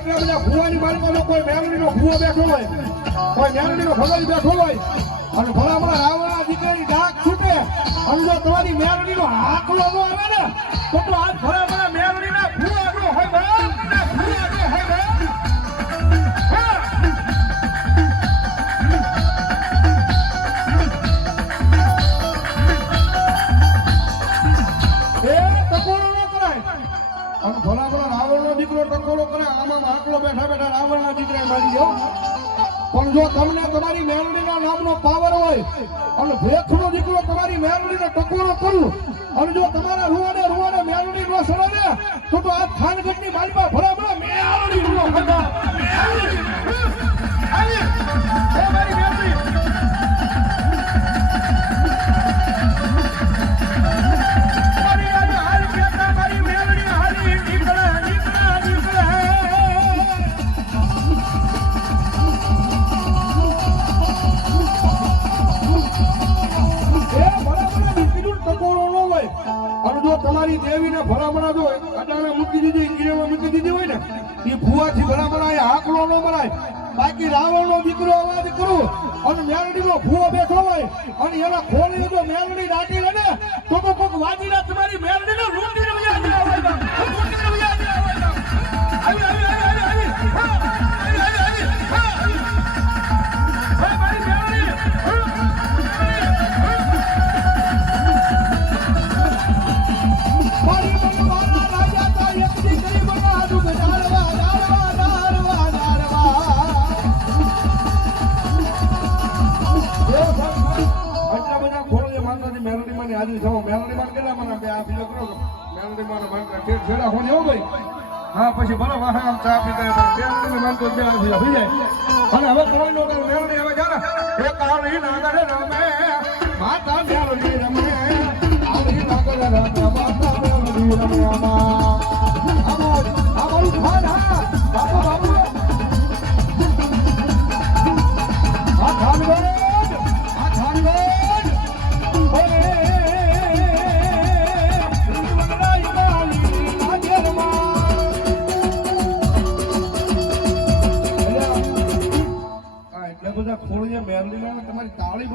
એટલે બધા ભુવાની બારીમાં કોઈ મેલડીનો ભુવો બેઠો હોય, કોઈ મેલડીનો ભગાઈ બેઠો હોય અને ભલામણા રાવણના દીકરાની ડાક છૂટે અને જો તમારી મેલડીનો આંકડો ન આવે ને તો આ ભલામણા મેલડીના ભુવાનો હોય ભુવાનો હોય દીકરો ટકોરો કરે આમાં આંકડો બેઠા બેઠા રાવણના દીકરાએ મારી ગયો. પણ જો તમને તમારી મેલડીના નામનો પાવર હોય અને ભેખનો દીકરો તમારી મેલડીનો ટકોરો કરું અને જો તમારા રૂવાને મેલડી નો સડે ને તો આ ખાનગઢની માલમાં ભરાભરા મેલડી નો ખડા મેલડી આવી એ મારી મેલડી તમારી દેવીને ભલામણા જો અડાણા મૂકી દીધી કિરેમાં મૂકી દીધી હોય ને એ ભુવાથી ભલામણા એ આંકડો ન મરાય. બાકી રાવણનો દીકરો અવાજ કરું અને મેલડીનો ભુવો બેઠો હોય અને એના ખોલી જો મેલડી દાટી લે ને તો કોક વાજીને તમારી મેલડીને લૂંટીને વયા જાય હોય લૂંટીને વયા જાય હોય આવી આવી આવી આવી મારી મેલડી મેલડી માં હાજરી થવા મેલડી માં કેટલા મને આ બીજો કરો મેલડી માં છેડા હોને હો ભાઈ. હા પછી ભલે વાહે આમ ચા પીતા મેલડી માં તો બે આવી જાય અને હવે કોઈ નો મેલડી હવે જાને એ કાળી નાગર રમે માતા મેલડી રમે કાળી નાગર રમે માતા મેલડી રમે અમારું ભાઈ હા બાપુ